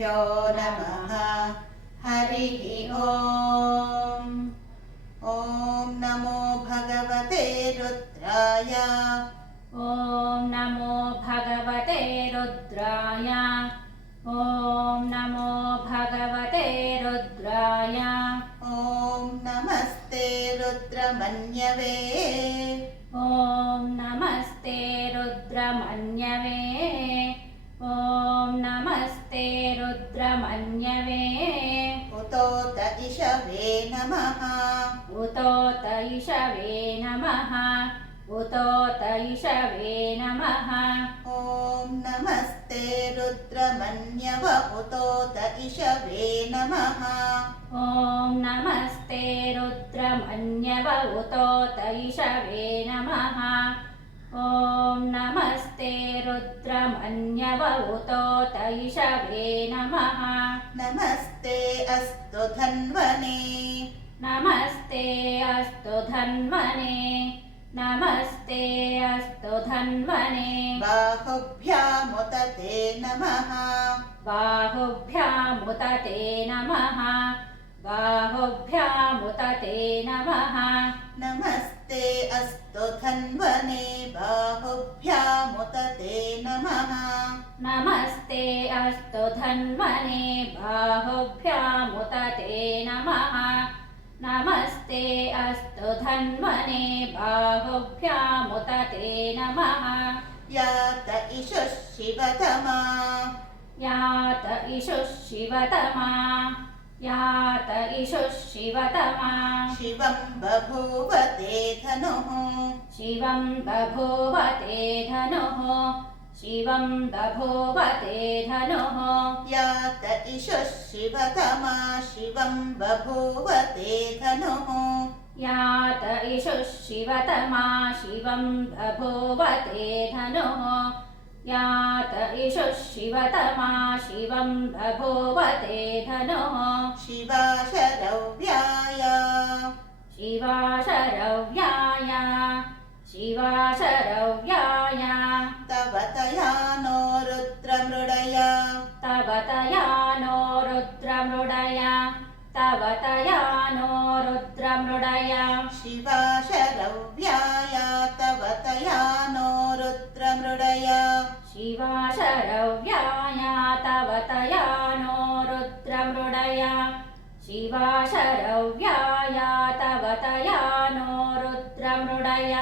श्रीगुरुभ्यो नमः। हरिः ॐ। ॐ नमो भगवते रुद्राय। ॐ नमो भगवते रुद्राय। ॐ नमो भगवते रुद्राय। ॐ नमस्ते रुद्रमन्यवे। ॐ नमस्ते रुद्रमन्यवे। ॐ नमस्ते रुद्रमन्यवे। उतोत इषवे नमः। उतोत इषवे नमः। उतोत इषवे नमः। ॐ नमस्ते रुद्रमन्यव उतोत इषवे नमः। ॐ नमस्ते रुद्रमन्यव उतोत इषवे नमः। ॐ नमस्ते रुद्रमन्यव उतोत इषवे नमः। नमस्ते अस्तु धन्वने। नमस्ते अस्तु धन्वने। नमस्ते अस्तु धन्वने। बाहुभ्यामुत ते नमः। बाहुभ्यामुत ते नमः। बाहुभ्यामुत ते नमः। नमस्ते अस्तु धन्वने बाहुभ्यामुत ते नमः। नमस्ते अस्तु धन्वने बाहुभ्यामुत ते नमः। नमस्ते अस्तु धन्वने बाहुभ्यामुत ते नमः। यात इषुः शिवतमा। यात इषुः शिवतमा। यात इषुः शिवतमा। शिवं बभूव ते धनुः। शिवं बभूव ते धनुः। शिवं बभूव ते धनुः। यात इषुः शिवतमा शिवं बभूव ते धनुः। यात इषुः शिवतमा शिवं बभूव ते धनुः। यात इषुः शिवतमा शिवं बभूव ते धनुः। शिवाशरव्याय। शिवाशरव्याय। शिवाशरव्याय। तव तया नो रुद्रमृडय। तव तया नो रुद्रमृडय। तव तया नो रुद्रमृडय। शिवाशरव्याय तव तया नो रुद्रमृडय। शिवाशरव्याय तव तया नो रुद्रमृडय। शिवाशरव्याय तव तया नो रुद्रमृडय।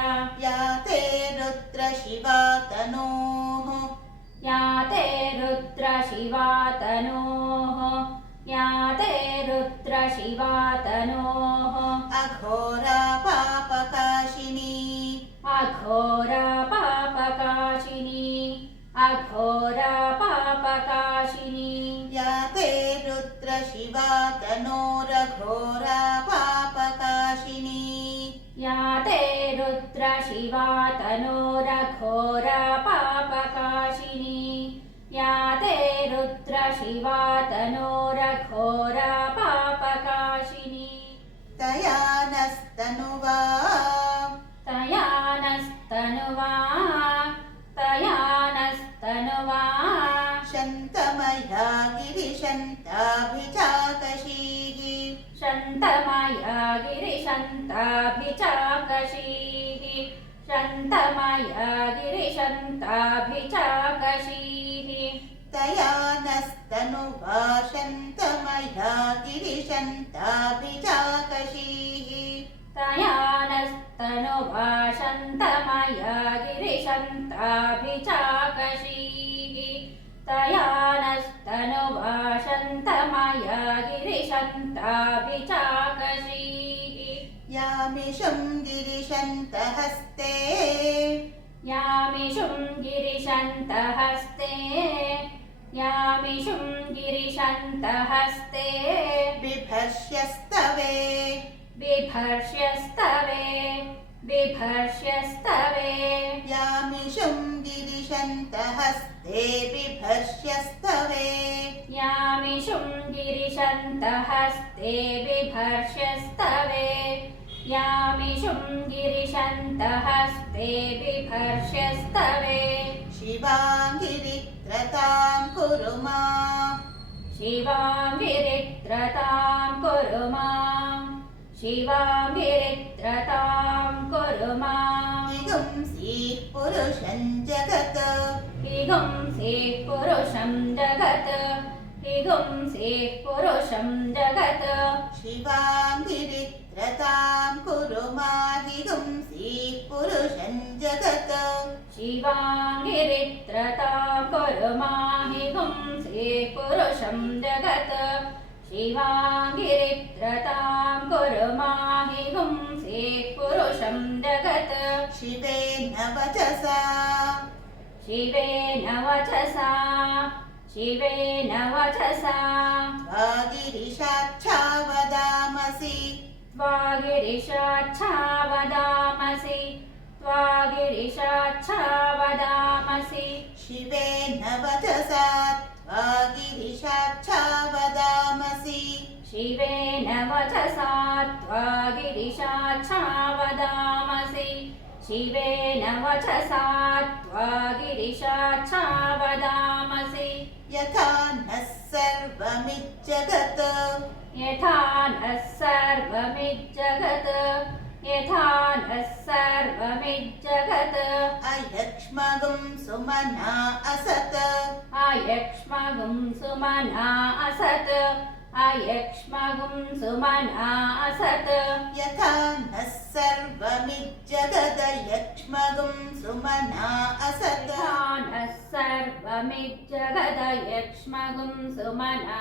या ते रुद्रशिवा तनूः। या ते रुद्रशिवा तनूः। या ते रुद्रशिवा तनूः। अघोरा पापकाशिनी। अघोरा पापकाशिनी। अघोरा पापकाशिनी। या ते रुद्रशिवा तनोरघोरा पापकाशिनी। या ते रुद्रशिवा तनोरघोरा पापकाशिनी। या ते रुद्रशिवा तनोरघोरा पापकाशिनी। तया नस्तनुवा। तया नस्तनुवा। तया नस्तनुवा। शन्तमया गिरिशन्ताभिचाकशीः। शन्तमया गिरिशन्ताभिचाकशीः। शन्तमया गिरिशन्ताभिचाकशीः। तया नस्तनुवा शन्तमया गिरिशन्ताभिचाकशीः। तया नस्तनुवा शन्तमया गिरिशन्ताभिचाकशीः। तया नस्तनुवा शन्तमया गिरिशन्ताभिचाकशीः। यामिषुं गिरिशन्तहस्ते। यामिषुं गिरिशन्तहस्ते। यामिषुं गिरिशन्तहस्ते। बिभर्ष्यस्तवे। बिभर्ष्यस्तवे। बिभर्ष्यस्तवे। यामिषुं गिरिशन्तहस्ते बिभर्ष्यस्तवे। यामिषुं गिरिशन्तहस्ते बिभर्ष्यस्तवे। यामिषुं गिरिशन्तहस्ते बिभर्ष्यस्तवे। शिवाङ्गिरित्रतां कुरु मा। शिवाङ्गिरित्रतां कुरु मां शिवाङ्गिरित्रतां कुरु माम् हिगुंसीः पुरुषं जगत् हिगुंसीः पुरुषं जगत् हिगुंसीः पुरुषं जगत् शिवाङ्गिरित्रतां कुरु मा हिगुंसीः पुरुषं जगत् शिवाङ्गिरित्रतां कुरु मा हिगुंसीः पुरुषं जगत् शिवाङ्गिरित्रतां कुरु मा हिगुंसीः पुरुषं जगत् शिवेन वचसा शिवेन वचसा शिवेन वचसा वागिरिशाच्छा वदामसि त्वागिरिशाच्छा वदामसि त्वागिरिशाच्छा वदामसि शिवेन वचसा वागिरिशाच्छा वदामसि शिवेन वचसा त्वागिरिशाच्छा वदामसि शिवेन वचसा त्वागिरिशाच्छा वदामसि यथा नः सर्वमिज्जगत् यथा नः सर्वमिज्जगत् यथा नः सर्वमिज्जगत् अयक्ष्मगुं सुमना असत् अयक्ष्मगुं सुमना असत् अयक्ष्मगुं सुमना असत् यथा नः सर्वमिज्जगद यक्ष्मगुं सुमना असत् यथा नः सर्वमिज्जगद यक्ष्मगुं सुमना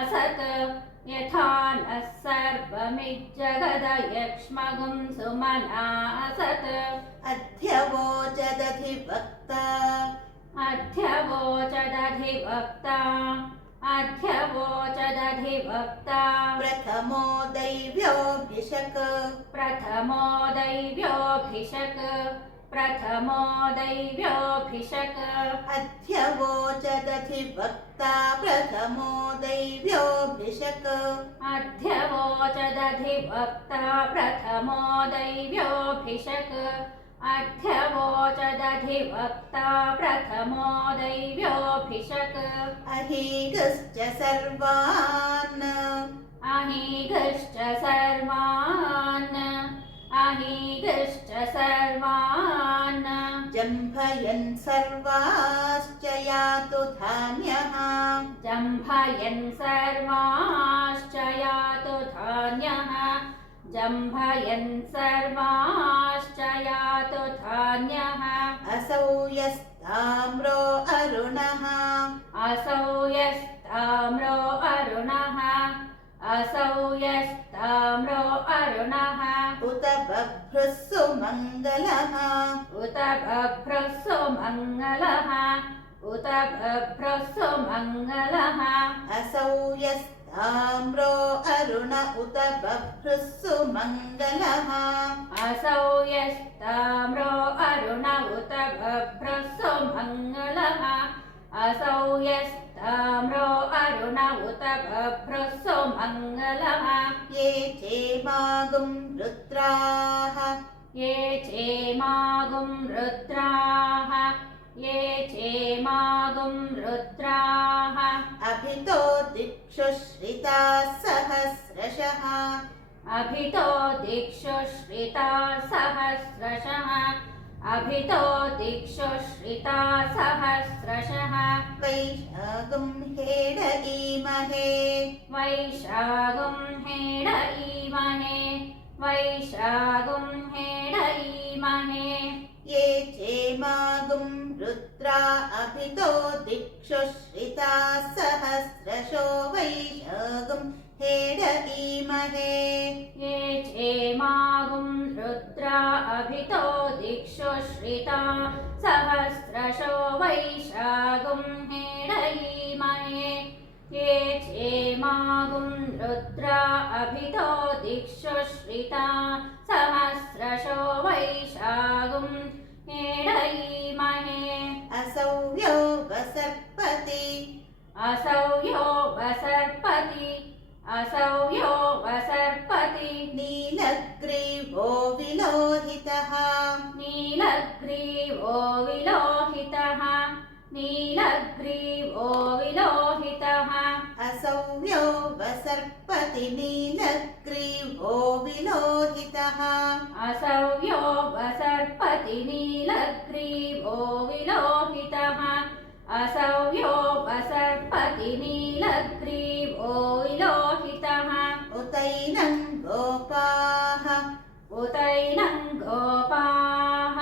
असत् यथा नः सर्वमिज्जगद यक्ष्मगुं सुमना असत् अध्यवोचदधिवक्ता अध्यवोचदधिवक्ता अध्यवोचदधिवक्ता प्रथमो दैव्योऽभिषक् प्रथमो दैव्योऽभिषक् प्रथमो दैव्योऽभिषक् अध्यवोचदधिवक्ता प्रथमो दैव्योऽभिषक् अध्यवोचदधिवक्ता प्रथमो दैव्योऽभिषक् अध्यवोचदधिवक्ता प्रथमो दैव्योऽभिषक् अहीगश्च सर्वान् अहीगश्च सर्वान् अहीगश्च सर्वान् जम्भयन् सर्वाश्च यातु धान्यः जम्भयन् सर्वाश्च यातु धान्यः जम्भयन् सर्वाश्च यातु धान्यः असौ यस्ताम्रो अरुणः असौ यस्ताम्रो अरुणः असौ यस्ताम्रो अरुणः उत बभ्रुः सुमङ्गलः उत बभ्रुः सुमङ्गलः उत बभ्रुः सुमङ्गलः असौ यस्ताम्रो अरुण उत बभ्रुः सुमङ्गलः असौ यस्ताम्रो अरुण उत बभ्रुः सुमङ्गलः असौ यस्ताम्रो अरुण उत बभ्रुः सुमङ्गलः ये चेमागुं रुद्राः ये चेमागुं रुद्राः ये चेमागुं रुद्राः अभितो दिक्षु श्रिताः सहस्रशः अभितो दिक्षु श्रिता सहस्रशः अभितो दिक्षु श्रिता सहस्रशः वैशागुं हेडईमहे वैशागुं हेडईमहे वैशागुं हेडईमहे ये चेमागुं रुद्रा अभितो दिक्षु श्रिताः सहस्रशो वैशागुं हेडईमहे ये चेमागुं रुद्रा अभितो दिक्षु श्रिता सहस्रशो वैशागुं हेडईमहे ये चेमागुं रुद्रा अभितो दिक्षु श्रिता सहस्रशो वैशागुं हेडईमहे असौ यो वसर्पति असौ यो वसर्पति असौ यो वसर्पति नीलग्रीवो विलोहितः नीलग्रीवो विलोहितः नीलग्रीवो विलोहितः वसर्पति नीलग्रीवो विलोहितः असव्यो वसर्पति नीलग्रीवो विलोहितः असव्यो वसर्पति नीलग्रीवो विलोहितः उतैनं गोपाः उतैनं गोपाः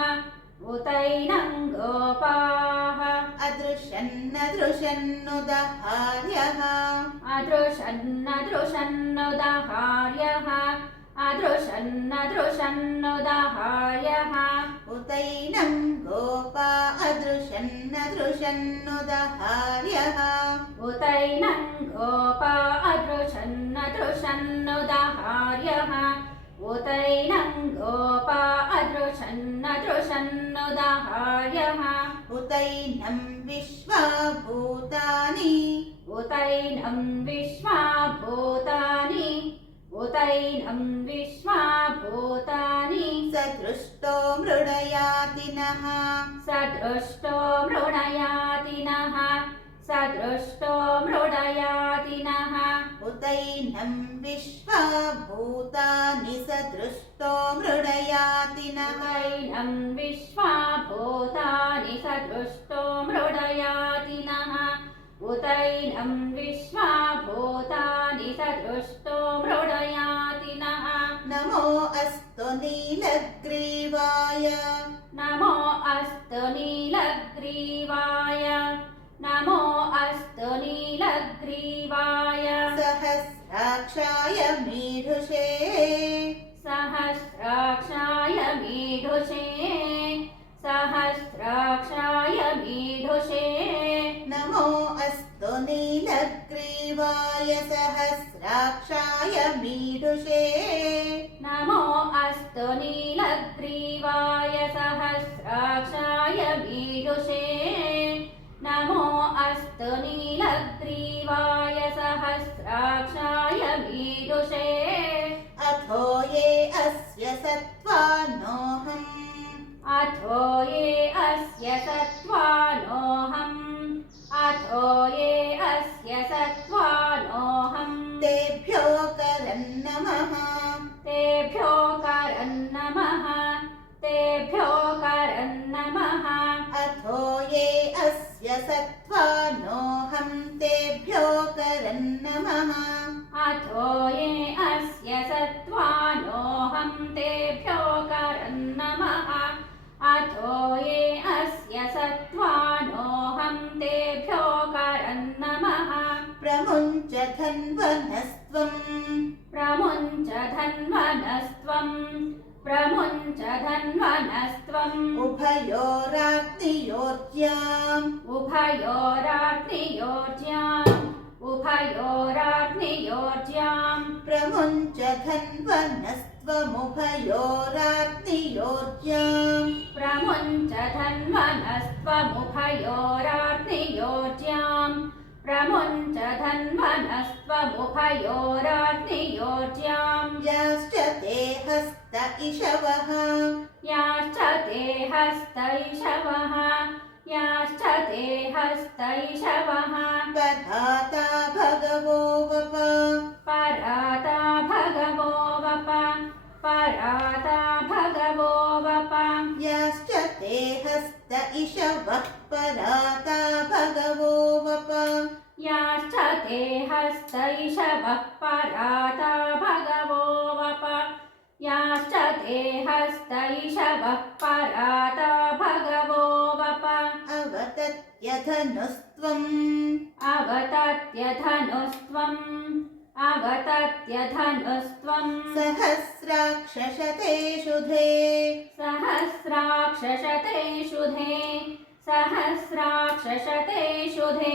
उतैनं गोपाः अदृशन्नदृशन्नुदहार्यः अदृशन्नदृशन्नुदहार्यः अदृशन्नदृशन्नुदहार्यः उतैनं गोपा अदृशन्नदृशन्नुदहार्यः उतैनं गोपा अदृशन्नदृशन्नुदहार्यः उतैनं गोपा अदृशन्नदृशन्नुदहार्यः उतैनं विश्वा भूतानि उतैनं विश्वा भूतानि उतैनं विश्वा भूतानि सदृष्टो मृडयाति नः सदृष्टो मृडयाति नः सदृष्टो मृडयाति नः उतैनं विश्वा भूतानि सदृष्टो मृडयाति नः उतैनं विश्वा भूतानि सदृष्टो मृडयाति नः उतैनं विश्वा भूतानि सदृष्टो मृडयाति नः नमो अस्तु नीलग्रीवाय नमो अस्तु नीलग्रीवाय नमो अस्तु नीलग्रीवाय सहस्राक्षाय मीढुषे सहस्राक्षाय मीढुषे सहस्राक्षाय मीढुषे नमो अस्तु नीलग्रीवाय सहस्राक्षाय मीढुषे नमो अस्तु नीलग्रीवाय सहस्राक्षाय मीढुषे नमो अस्तु नीलग्रीवाय सहस्राक्षाय मीढुषे अथो ये अस्य सत्त्वानोऽहम् अथो ये अस्य सत्त्वानोऽहम् अथो ये अस्य सत्त्वानोऽहम् तेभ्यो करन्नमः तेभ्यो करन्नमः तेभ्यो करन्नमः अथो ये अस्य सत्त्वानोऽहम् तेभ्यो करन्नमः अथो ये अस्य सत्त्वानोऽहम् तेभ्यो करन्नमः अथो ये अस्य सत्त्वानोऽहम् तेभ्यो करन्नमः प्रमुञ्च धन्वनस्त्वम् प्रमुञ्च धन्वनस्त्वम् प्रमुञ्च धन्वनस्त्वम् उभयोराग्नियोर्ज्याम् उभयोराग्नियोर्ज्याम् उभयोराग्नियोर्ज्याम् प्रमुञ्च धन्वनस्त्वमुभयोराग्नियोर्ज्याम् प्रमुञ्च धन्वनस्त्वमुभयोराग्नियोर्ज्याम् प्रमुञ्च धन्वनस्त्वमुभयोराग्नियोर्ज्याम् याश्च ते हस्त इषवः याश्च ते हस्त इषवः याश्च ते हस्त इषवः पधाता भगवो वप पराता भगवो वप पराता भगवो वप याश्च ते हस्त इषवः पराता भगवो वप याश्च ते हस्त इषवः पराता भगवो वप याश्च ते हस्त इषवः पराता भगवो वप अवतत्यधनुस्त्वम् अवतत्यधनुस्त्वम् अवतत्यधनुस्त्वम् सहस्राक्षशतेषु धे सहस्राक्षशतेषु धे सहस्राक्षशतेषु धे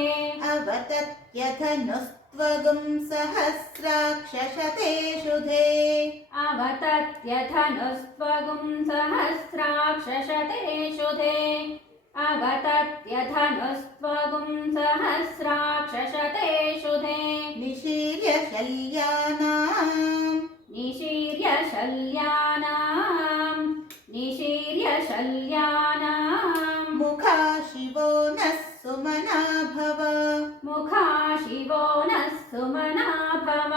अवतत्यधनुस्त्वगुं सहस्राक्षशतेषु धे अवतत्यधनुस्त्वगुं सहस्राक्षशतेषु धे अवतत्यधनुस्त्वगुं सहस्राक्षशतेषु धे निशीर्य शल्यानाम् निशीर्य शल्यानाम् निशीर्य शल्यानाम् मुखा शिवो नः सुमना भव मुखा शिवो नः सुमना भव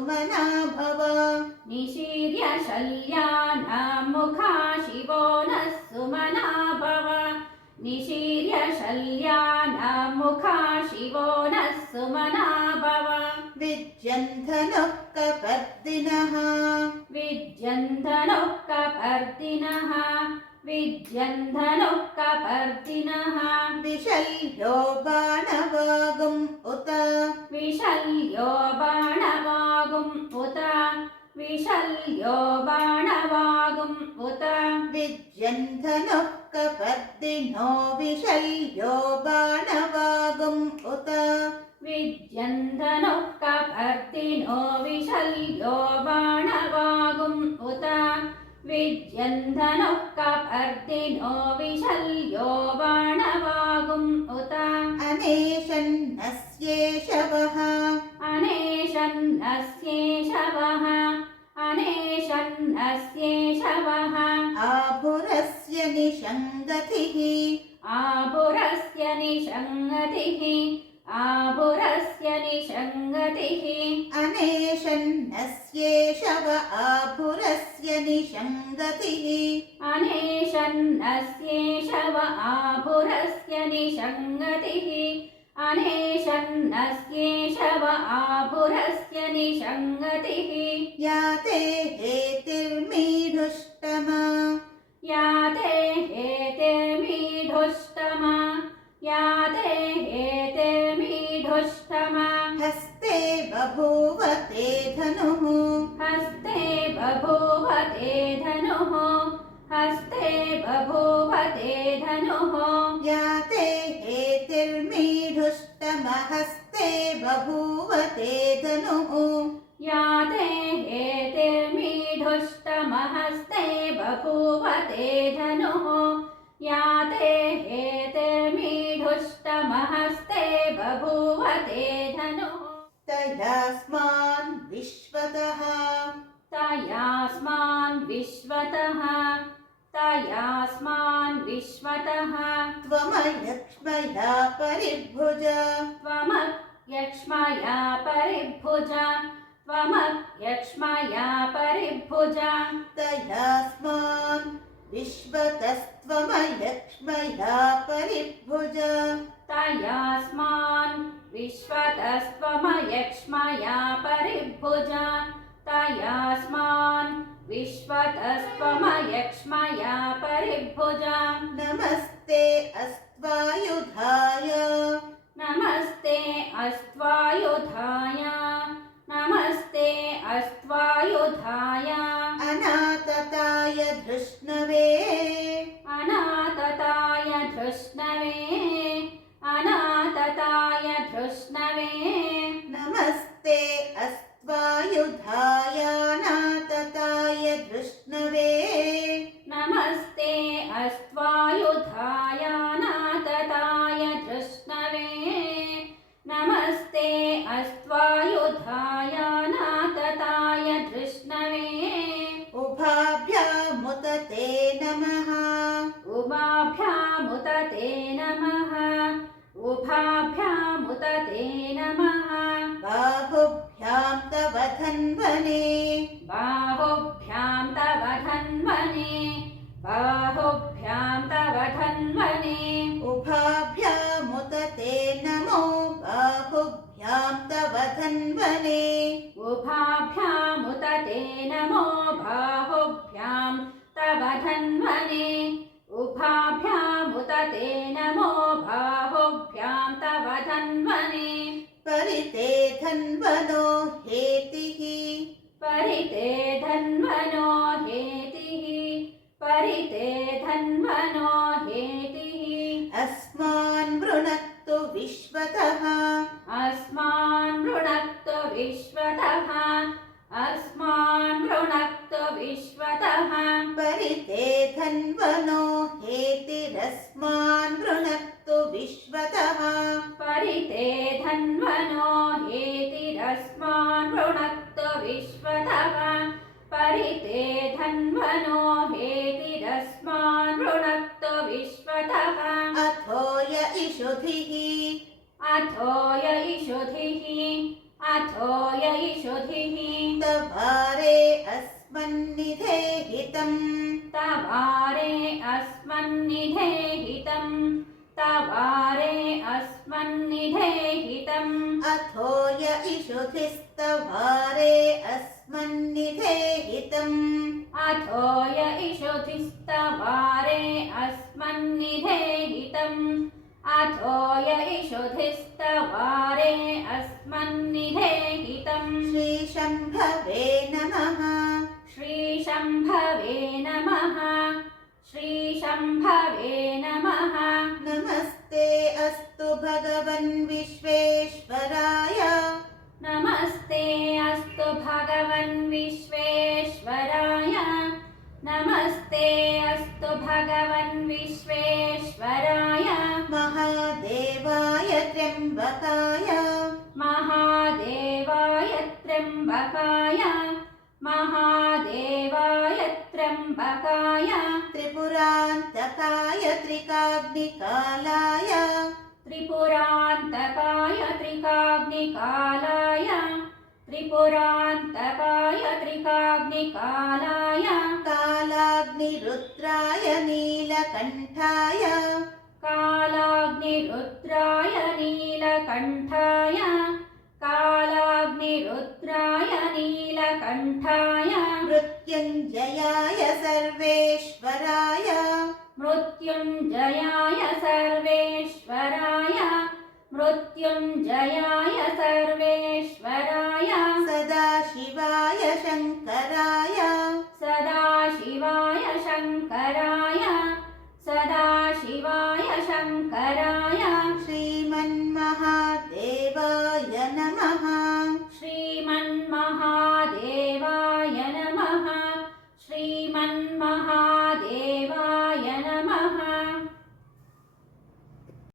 सुमना भव निशीर्य शल्यानां मुखा शिवो नः सुमना भव निशीर्य शल्यानां मुखा शिवो नः सुमना भव विद्यन्धनुः कपर्दिनः विद्यन्धनुः कपर्दिनः विद्यन्धनुः कपर्दिनः विशल्यो बाणवागुम् उत विशल्यो बाणवागुम् उत विशल्यो बाणवागुम् उत विद्यन्धनुः कपर्दिनो विशल्यो बाणवागुम् उत विद्यन्धनुः कपर्दिनो विशल्यो बाणवागुम् उत विद्यन्धनुः कपर्दिनो विशल्यो बाणवागुम् उत अनेशन्नस्येषवः अनेशन्नस्येषवः अनेशन्नस्येषवः आभुरस्य निषङ्गतिः आभुरस्य निषङ्गतिः आभुरस्य निषङ्गतिः अनेशन्नस्येषव आभुरस्य निषङ्गतिः अनेशन्नस्येषव आभुरस्य निषङ्गतिः अनेशन्नस्येषव आभुरस्य निषङ्गतिः याते हेतिर्मीढुष्टमा याते हेतिर्मीढुष्टमा याते हेतिर्मीढुष्टमा हस्ते बभूव ते धनुः हस्ते बभूव ते धनुः हस्ते बभूव ते धनुः याते हेतिर्मीढुष्टमहस्ते बभूव ते धनुः याते हेतिर्मीढुष्टमहस्ते बभूव ते धनुः याते हेतिर्मीढुष्टमहस्ते बभूव ते धनुः तयास्मान् विश्वतः तयास्मान् विश्वतः तयास्मान् विश्वतः त्वमयक्ष्मया परिभुज त्वमयक्ष्मया परिभुज त्वमयक्ष्मया परिभुज तयास्मान् विश्वतस्त्वमयक्ष्मया परिभुज तयास्मान् विश्वतस्त्वमयक्ष्मया परिभुज तयास्मान् विश्वतस्त्वमयक्ष्मया परिभुज नमस्ते अस्त्वायुधाय नमस्ते अस्त्वायुधाय नमस्ते अस्त्वायुधाय अनातताय धृष्णवे अनातताय धृष्णवे अनातताय धृष्णवे नमस्ते अस्त्वायुधाय अनातताय धृष्णवे नमस्ते अस्त्वायुधाय अनातताय धृष्णवे नमस्ते अस्त्वायुधाय अनातताय धृष्णवे उभाभ्यामुत ते नमः उभाभ्यामुत ते नमः उभाभ्यामुत ते नमः बाहुभ्यां तव धन्वने बाहुभ्यां तव धन्वने बाहुभ्यां तव धन्वने उभाभ्यामुत ते नमो बाहुभ्यां तव धन्वने उभाभ्यामुत ते नमो बाहुभ्यां तव धन्वने उभाभ्यामुत ते नमो बाहुभ्यां तव धन्वने परिते धन्वनो हेतिः परिते धन्वनो हेतिः परिते धन्वनो हेतिः अस्मान् वृणक्तु विश्वतः अस्मान् वृणक्तु विश्वतः अस्मान् वृणक्तु विश्वतः परिते धन्वनो हेतिरस्मान् वृणक्तु विश्वतः परिते धन्वनो हेतिरस्मान् वृणक्तु विश्वतः परिते धन्वनो हेतिरस्मान् वृणक्तु विश्वतः अथो य इषुधिः अथो य इषुधिः अथो य इषुधिः तवारे अस्मन्निधेहितम् तवारे अस्मन्निधेहितम् तवारे अस्मन्निधेहितम् अथो य इषुधिस्तवारे अस्मन्निधेहितम् अथो य इषुधिस्तवारे अस्मन्निधेहितम् अथो य इषुधिस्तवारे अस्मन्निधेहितम् श्रीशम्भवे नमः श्रीशम्भवे नमः श्रीशम्भवे नमः नमस्ते अस्तु भगवन् विश्वेश्वराय नमस्ते अस्तु भगवन् विश्वेश्वराय नमस्ते अस्तु भगवन् विश्वेश्वराय महादेवाय त्र्यम्बकाय महादेवाय त्र्यम्बकाय महादेवाय त्र्यम्बकाय त्रिपुरान्तकाय त्रिकाग्निकालाय त्रिपुरान्तकाय त्रिकाग्निकालाय त्रिपुरान्तकाय त्रिकाग्निकालाय कालाग्निरुद्राय नीलकण्ठाय कालाग्निरुद्राय नीलकण्ठाय कालाग्निरुद्राय नीलकण्ठाय मृत्युञ्जयाय सर्वेश्वराय मृत्युञ्जयाय सर्वेश्वराय मृत्युञ्जयाय सर्वेश्वराय सदाशिवाय शङ्कराय सदाशिवाय शङ्कराय सदाशिवाय शङ्कराय श्रीमन्महादेवाय नमः